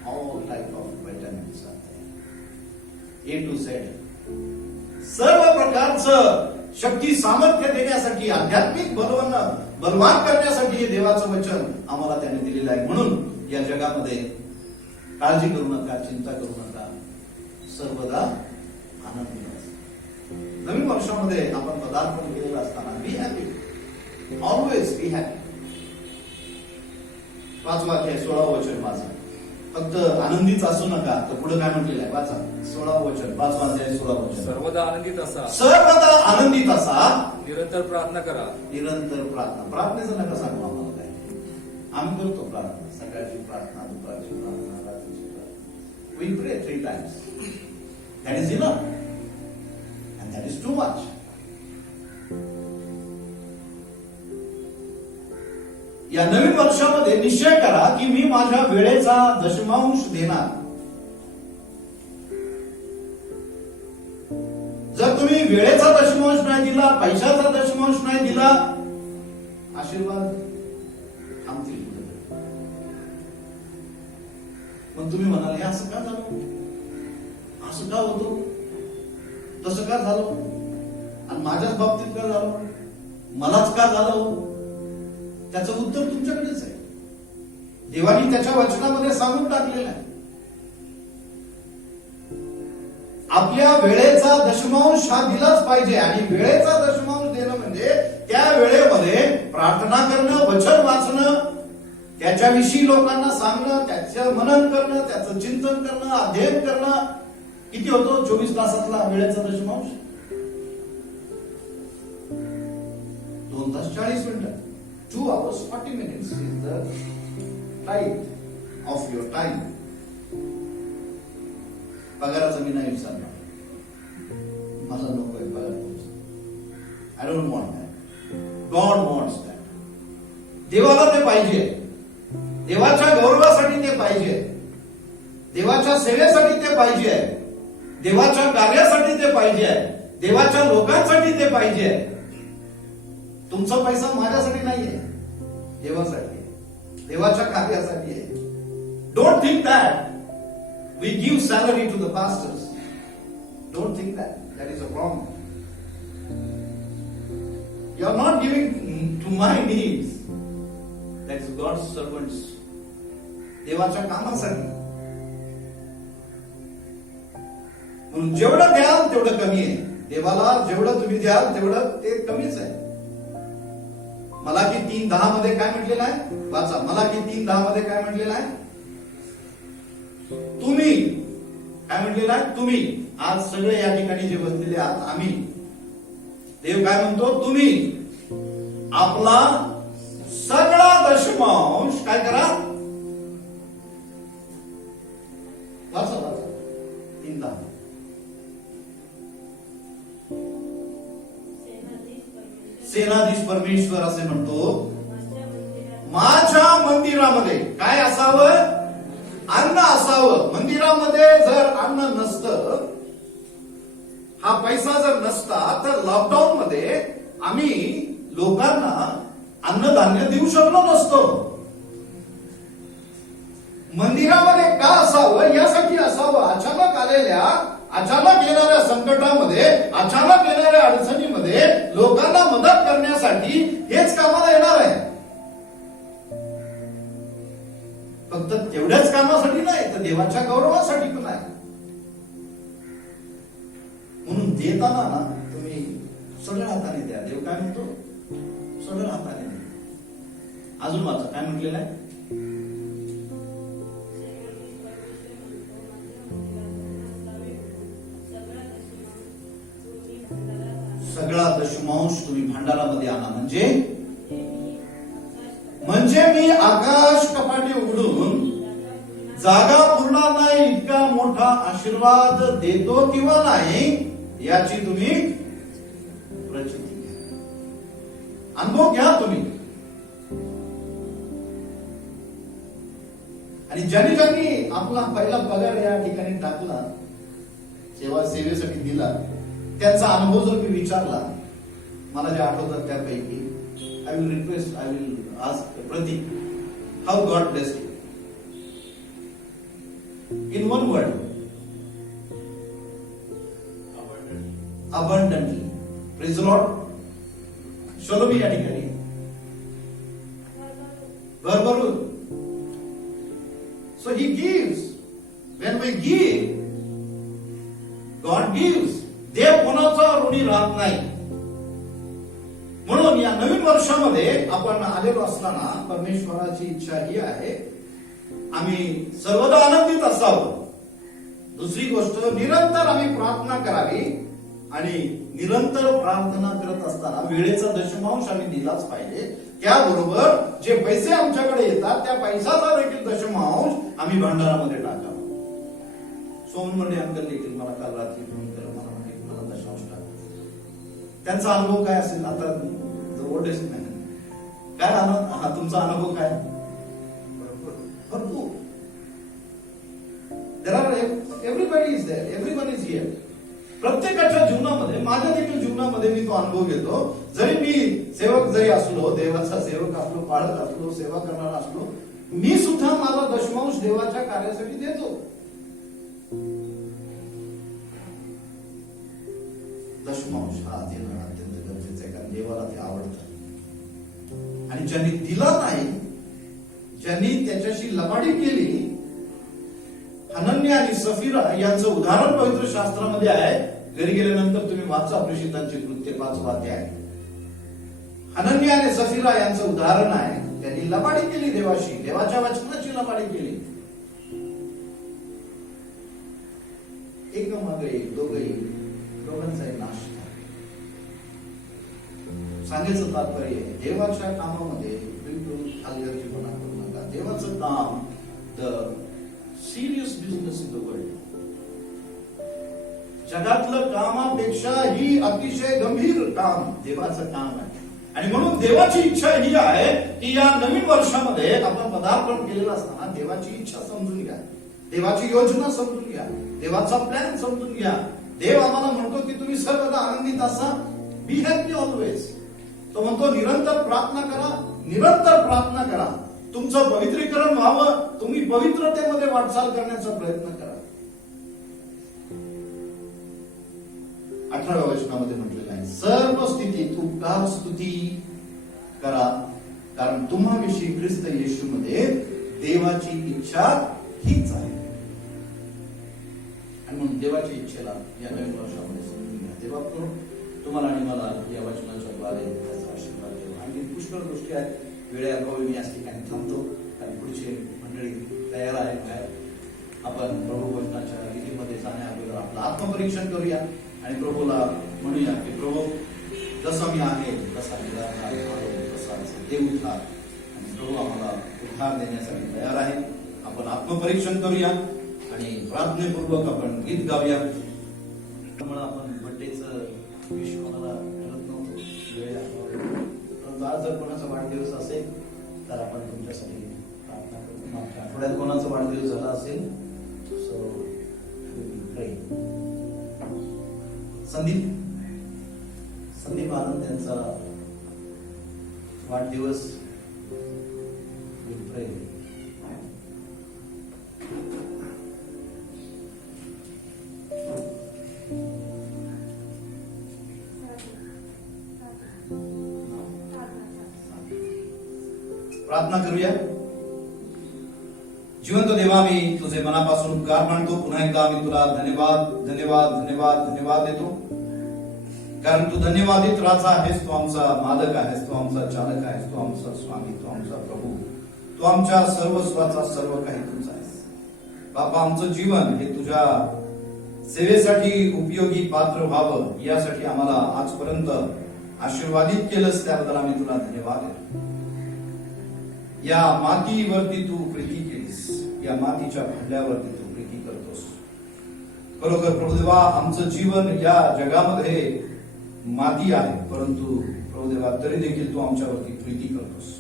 All type of vitamins A to Z. सर्व प्रकारचं शक्ती सामर्थ्य देण्यासाठी, आध्यात्मिक बलवान करण्यासाठी हे देवाचं वचन आम्हाला त्याने दिलेलं आहे. म्हणून या जगामध्ये काळजी करू नका, चिंता करू नका, सर्वदा आनंदी राहा. नवीन वर्षामध्ये आपण पदार्पण केलेलं असताना be happy, always be happy. 5वा अध्याय 16व वचन वाचा. फक्त आनंदीच असू नका. तर पुढे काय म्हटलेलं आहे वाचा. 16व वचन, 5वा अध्याय 16व वचन. सर्वदा आनंदित असा, सर्वदा आनंदित असा, निरंतर प्रार्थना करा. निरंतर प्रार्थना. प्रार्थनेचं नका सांगू आम्हाला काय. आम्ही करतो प्रार्थना. सकाळची प्रार्थना, दुपारची प्रार्थना, रात्रीची प्रार्थना. We pray 3 times. That is enough. And that is too much. या नवीन वर्षामध्ये निश्चय करा की मी माझ्या वेळेचा दशमांश देणार. जर तुम्ही वेळेचा दशमांश नाही दिला, पैशाचा दशमांश नाही दिला, आशीर्वाद थांबतील. मग तुम्ही म्हणाल हे असं का झालं, असं का होतं, तसं का झालं, आणि माझ्याच बाबतीत का झालं, मलाच का झालं. त्याचं उत्तर तुमच्याकडेच आहे. देवानी त्याच्या वचनामध्ये सांगून टाकलेलं आहे. आपल्या वेळेचा दशमांश हा दिलाच पाहिजे. आणि वेळेचा दशमांश देणं म्हणजे त्या वेळेमध्ये प्रार्थना करणं, वचन वाचणं, त्याच्याविषयी लोकांना सांगणं, त्याचं मनन करणं, त्याचं चिंतन करणं, अध्ययन करणं. किती होतो 24 तासातला वेळेचा दशमांश? 2 तास 40 मिनिटं. 2 hours 40 minutes is the right of your time. पगाराचं मी नाही विचारणार, मला नकोय पगार तुमचा. I don't want that. God wants that. देवाला ते पाहिजे. देवाच्या गौरवासाठी ते पाहिजे. देवाच्या सेवेसाठी ते पाहिजे. देवाच्या कार्यासाठी ते पाहिजे. देवाच्या लोकांसाठी ते पाहिजे. तुमचा पैसा माझ्यासाठी नाहीये, देवासाठी, देवाच्या कार्यासाठी आहे. Don't think that we give salary to the pastors. Don't think that. That is a wrong. You are not giving to my needs. That is God's servants. देवाच्या कामासाठी. म्हणून जेवढं द्याल तेवढं कमी आहे. देवाला जेवढं तुम्ही द्याल तेवढं ते कमीच आहे. मलाकी 3:10 मध्ये काय म्हटलेलं आहे? वाचा. मलाकी 3:10 मध्ये काय म्हटलेलं आहे? तुम्ही काय म्हटलेलं आहे? तुम्ही. आज सगळे या ठिकाणी जे बसलेले आहात आम्ही. देव काय म्हणतो? तुम्ही आपला सगळा दशमांश काय करा? वाचा वाचा. 3:10. सेनाधीश परमेश्वर असे म्हणतो, माझ्या मंदिरामध्ये काय असावं? अन्न असावं. मंदिरामध्ये जर अन्न नसतं, हा पैसा जर नसता, तर लॉकडाऊन मध्ये आम्ही लोकांना अन्नधान्य देऊ शकलो नसतो. मंदिरामध्ये का असावं? यासाठी असावं, अचानक येणाऱ्या संकटामध्ये, अचानक येणाऱ्या अडचणीमध्ये लोकांना मदत करण्यासाठी हेच कामाला येणार आहे. फक्त तेवढ्याच कामासाठी नाही, तर देवाच्या गौरवासाठी पण आहे. म्हणून देताना ना तुम्ही सगळ्या हाताने द्या. देव काय म्हणतो? सगळ्या हाताने द्या. अजून वाचा. काय म्हटलेलं आहे? सगळा दशमांश तुम्ही भांडारामध्ये आणा. म्हणजे मी आकाश कपाटे उघडून जागा पुरणार नाही इतका मोठा आशीर्वाद देतो किंवा नाही याची तुम्ही प्रचिती घ्या. अनुभव घ्या तुम्ही. आणि ज्यांनी आपला पहिला पगार या ठिकाणी टाकला, सेवेसाठी दिला, त्यांचा अनुभव जर मी विचारला, मला जे आठवतात त्यापैकी, I will ask Prateek, how God blessed you in one word? Abundantly. Praise the Lord. शोलोमी या ठिकाणी भरभरून. So he gives. When we give, God gives. देव कोणाचा ऋणी राहत नाही. म्हणून या नवीन वर्षामध्ये आपण आलेलो असताना परमेश्वराची इच्छा ही आहे, आम्ही सर्वदा आनंदित असावं. दुसरी गोष्ट, निरंतर आम्ही प्रार्थना करावी. आणि निरंतर प्रार्थना करत असताना वेळेचा दशमांश आम्ही दिलाच पाहिजे. त्याबरोबर जे पैसे आमच्याकडे येतात त्या पैशाचा देखील दशमांश आम्ही भंडारामध्ये टाकावा. सोमवणे अंकल देखील मला काल रात्री फोन केला, मला म्हणे मला दशमांश टाका. त्यांचा अनुभव काय असेल? आता ओढेच नाही काय आनंद. हा तुमचा अनुभव काय? भरपूर. Everybody is there, everyone is here. प्रत्येकाच्या जीवनामध्ये, माझ्या देखील जीवनामध्ये मी तो अनुभव घेतो. जरी मी सेवक जरी असलो, देवाचा सेवक असलो, पाळत असलो, सेवा करणारा असलो, मी सुद्धा माझा दशमांश देवाच्या कार्यासाठी देतो. दशमांश हा देणं अत्यंत गरजेचं आहे, कारण देवाला ते आवडतं. आणि ज्यांनी दिला नाही, ज्यांनी त्याच्याशी लबाडी केली, हनन्य आणि सफीरा यांचं उदाहरण पवित्र शास्त्रामध्ये आहे. घरी गेल्यानंतर तुम्ही वाचा प्रेषितांची कृत्ये 5 अध्याय. हनन्य आणि सफीरा यांचं उदाहरण आहे. त्यांनी लबाडी केली देवाशी, देवाच्या वचनाची लबाडी केली. एक मागे एक, दोघांचाही नाश झाला. सांगायचं तात्पर्य, देवाच्या कामामध्ये बिलकुल हलगर्जीपणा करू नका. देवाचं काम, the serious business in the world. जगातलं कामापेक्षा ही अतिशय गंभीर काम देवाचं काम आहे. आणि म्हणून देवाची इच्छा ही आहे की या नवीन वर्षामध्ये आपण पदार्पण केलेलं असताना देवाची इच्छा समजून घ्या, देवाची योजना समजून घ्या, देवाचा प्लॅन समजून घ्या. देव आम्हाला म्हणतो की तुम्ही सर्वदा आनंदित असा, बी हॅपी ऑलवेज. तो म्हणतो निरंतर प्रार्थना करा, निरंतर प्रार्थना करा, तुमचं पवित्रीकरण व्हावं, तुम्ही पवित्रतेमध्ये वाटचाल करण्याचा प्रयत्न करा. 18व्या वचनामध्ये म्हटलेलं आहे, सर्व स्थितीत उपकार स्तुती करा, कारण तुम्हाविषयी ख्रिस्त येशूमध्ये देवाची इच्छा हीच आहे. आणि म्हणून देवाच्या इच्छेला या नवीन वर्षामध्ये समजून घ्या. देवा तुम्हाला आणि मला या वचनाच्या द्वारे त्याचा आशीर्वाद देवा. आणि पुष्कळ गोष्टी आहेत, वेळेअभावी मी या ठिकाणी थांबतो आणि पुढचे मंडळी तयार आहे बाहेर. आपण प्रभू वचनाच्या विधीमध्ये जाण्याअगोदर आपलं आत्मपरीक्षण करूया आणि प्रभूला म्हणूया की प्रभू जसं मी आहे तसा तसाच देव उद्धार. आणि प्रभू आम्हाला उद्धार देण्यासाठी तयार आहे. आपण आत्मपरीक्षण करूया आणि प्रार्थनेपूर्वक आपण गीत गाऊया. त्यामुळे आपण बड्डेचं विश कोणाला करत नव्हतो, वेळ परंतु आज जर कोणाचा वाढदिवस असेल तर आपण तुमच्यासाठी प्रार्थना करू. मागच्या आठवड्यात कोणाचा वाढदिवस झाला असेल सो प्रे. संदीप आनंद त्यांचा वाढदिवस प्रे. प्रार्थना करूया. जिवंत देवा, मी तुझे मनापासून उपकार मानतो. पुन्हा एकदा आम्ही तुला धन्यवाद धन्यवाद धन्यवाद धन्यवाद देतो, कारण तू धन्यवादित राजा आहेस. तू आमचा मालक आहेस, तू आमचा चालक आहेस, तू आमचा स्वामी, तू आमचा प्रभू, तू आमच्या सर्वस्वाचा सर्व काही तुझा आहेस. बापा, आमचं जीवन हे तुझ्या सेवेसाठी उपयोगी पात्र व्हावं यासाठी आम्हाला आजपर्यंत आशीर्वादित केलंस, त्याबद्दल आम्ही तुला धन्यवाद देतो. या मातीवरती तू प्रीती केलीस, या मातीच्या भांड्यावरती तू प्रीती करतोस. खरोखर प्रभुदेवा, आमचं जीवन या जगामध्ये माती आहे, परंतु प्रभुदेवा तरी देखील तू आमच्यावरती प्रीती करतोस.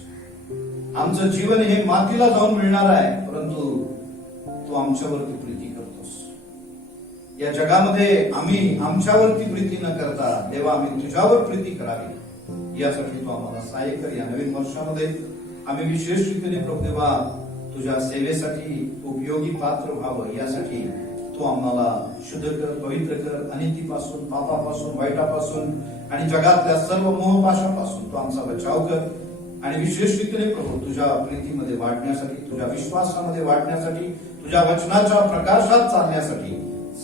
आमचं जीवन हे मातीला जाऊन मिळणार आहे, परंतु तू आमच्यावरती प्रीती करतोस. या जगामध्ये आम्ही आमच्यावरती प्रीती न करता देवा आम्ही तुझ्यावर प्रीती करावी यासाठी तू आम्हाला सहाय्य कर. या नवीन वर्षामध्ये आम्ही विशेष रीतीने प्रभुदेवा तुझ्या सेवेसाठी उपयोगी पात्र व्हावं यासाठी तू आम्हाला शुद्ध कर, पवित्र कर. अनितीपासून, पापापासून, वाईटापासून आणि जगातल्या सर्व मोहपाशापासून तू आमचा बचाव कर. आणि विशेष रीतीने प्रभू तुझ्या प्रीतीमध्ये वाढण्यासाठी, तुझ्या विश्वासामध्ये वाढण्यासाठी, तुझ्या वचनाच्या प्रकाशात चालण्यासाठी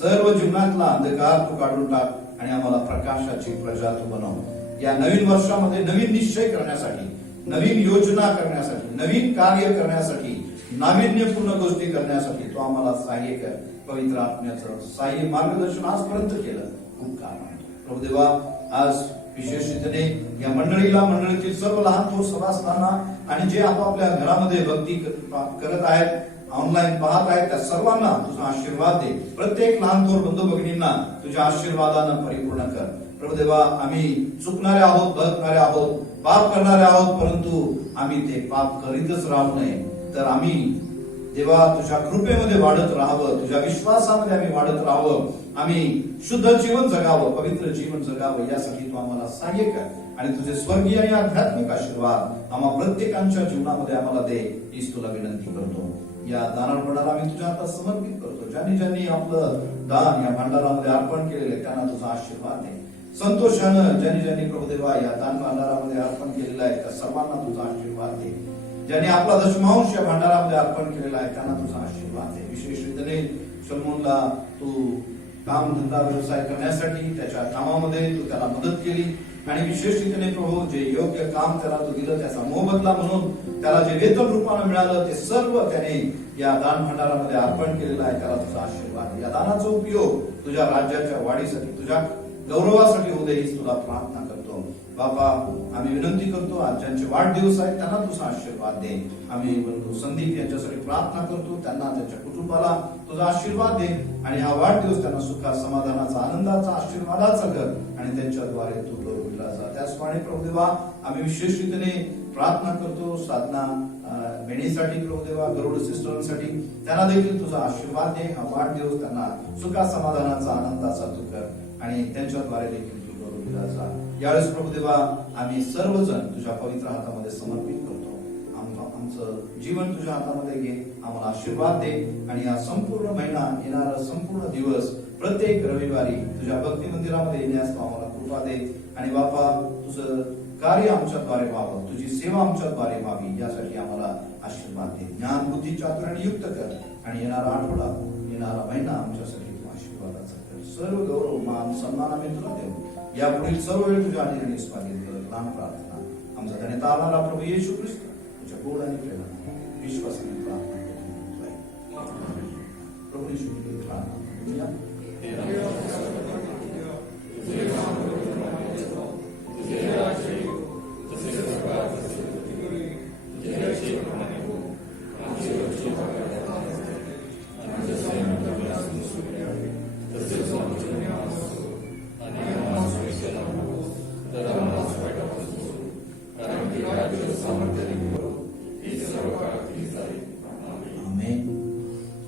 सर्व जीवनातला अंधकार तू काढून टाक आणि आम्हाला प्रकाशाची प्रजा तू बनव. या नवीन वर्षामध्ये नवीन निश्चय करण्यासाठी, नवीन योजना करण्यासाठी, नवीन कार्य करण्यासाठी, नाविन्यपूर्ण गोष्टी करण्यासाठी तू आम्हाला सहाय्य कर. पवित्र आत्म्याचं सहाय्य मार्गदर्शन आजपर्यंत केलं, खूप काम आहे प्रभुदेवा. आज विशेष रीतीने या मंडळीतील सर्व लहान थोर सभासदांना आणि जे आपापल्या घरामध्ये भक्ती करत आहेत, ऑनलाईन पाहत आहेत, त्या सर्वांना तुझा आशीर्वाद दे. प्रत्येक लहान थोर बंधू भगिनींना तुझ्या आशीर्वादानं परिपूर्ण कर. प्रभुदेवा, आम्ही चुकणारे आहोत, भटकणारे आहोत, पाप करणारे आहोत, परंतु आम्ही ते पाप करीतच राहू नये. तर आम्ही देवा तुझ्या कृपेमध्ये वाढत राहावं, तुझ्या विश्वासामध्ये आम्ही वाढत राहावं, आम्ही शुद्ध जीवन जगावं, पवित्र जीवन जगावं यासाठी तू आम्हाला सहाय्य कर. आणि तुझे स्वर्गीय आणि आध्यात्मिक आशीर्वाद आम्हा प्रत्येकांच्या जीवनामध्ये आम्हाला दे हीच तुला विनंती करतो. या दानार्पणाला आम्ही तुझ्या हातात समर्पित करतो. ज्यांनी ज्यांनी आपलं दान या भांडारामध्ये अर्पण केलेलं त्यांना तुझा आशीर्वाद दे. संतोषानं ज्यांनी प्रभुदेवा या दान भांडारामध्ये अर्पण केलेलं आहे त्या सर्वांना तुझा आशीर्वाद दे. ज्यांनी आपला दशमांश या भांडारामध्ये अर्पण केलेला आहे त्यांना तुझा आशीर्वाद दे. विशेष रीतीने सलमोनला तू काम धंदा व्यवसाय करण्यासाठी त्याच्या कामामध्ये तू त्याला मदत केली आणि विशेष रीतीने प्रभू जे योग्य काम त्याला तू दिलं त्याचा मोबदला म्हणून त्याला जे वेतन रूपाने मिळालं ते सर्व त्याने या दान भांडारामध्ये अर्पण केलेलं आहे. त्याला तुझा आशीर्वाद. या दानाचा उपयोग तुझ्या राज्याच्या वाढीसाठी, तुझ्या गौरवासाठी होऊ दे हीच तुला प्रार्थना करतो. बापा आम्ही विनंती करतो, आज ज्यांचे वाढदिवस आहेत त्यांना तुझा आशीर्वाद दे. आम्ही बंधू संदीप यांच्यासाठी प्रार्थना करतो, त्यांना त्यांच्या कुटुंबाला तुझा आशीर्वाद दे आणि हा वाढदिवस त्यांना सुखा समाधानाचा आनंदाचा आशीर्वादाचा कर आणि त्यांच्याद्वारे तू गौरविला जा. त्याचप्रमाणे प्रभू देवा आम्ही विशेष रीतीने प्रार्थना करतो साधना मेणीसाठी प्रभू देवा, गरुड सिस्टरांसाठी त्यांना देखील तुझा आशीर्वाद दे. हा वाढदिवस त्यांना सुखा समाधानाचा आनंदाचा तू कर आणि त्यांच्याद्वारे देखील तू गौरविला जा. यावेळेस प्रभू देवा आम्ही सर्वजण तुझ्या पवित्र हातामध्ये समर्पित करतो. आमचं जीवन तुझ्या हातामध्ये घे, आम्हाला आशीर्वाद दे आणि हा संपूर्ण महिना येणारा संपूर्ण दिवस प्रत्येक रविवारी तुझ्या भक्ती मंदिरामध्ये येण्यास तू आम्हाला कृपा दे आणि बापा तुझं कार्य आमच्याद्वारे व्हावं, तुझी सेवा आमच्याद्वारे व्हावी यासाठी आम्हाला आशीर्वाद दे. ज्ञान बुद्धी चातुर्याने युक्त कर आणि येणारा आठवडा येणारा महिना आमच्यासाठी तू आशीर्वादाचा कर. सर्व गौरव मान सन्मान आम्ही तुला देऊ. यापुढील सर्व वेळ तुझ्या निर्णय स्वाधीन कर. लहान प्रार्थना आमचा धन्यता आम्हाला प्रभू येशू ख्रिस्त तुझ्या गोड आणि प्रेमाने विश्वासाने प्रार्थना करतो. प्रभू येशू ख्रिस्त प्रार्थना करूया.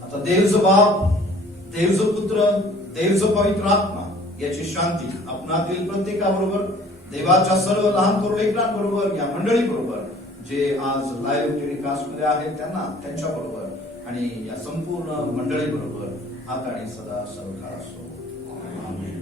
आता देवचं बाप, देवचं पुत्र, देवचं पवित्र आत्मा याची शांती आपणातील प्रत्येकाबरोबर, देवाच्या सर्व लहान थोर लेकरांबरोबर, या मंडळी बरोबर, जे आज लाईव्ह टेलिकास्ट मध्ये आहेत त्यांना त्यांच्या बरोबर आणि या संपूर्ण मंडळी बरोबर आता आणि सदा सर्वकाळ असो. आमेन.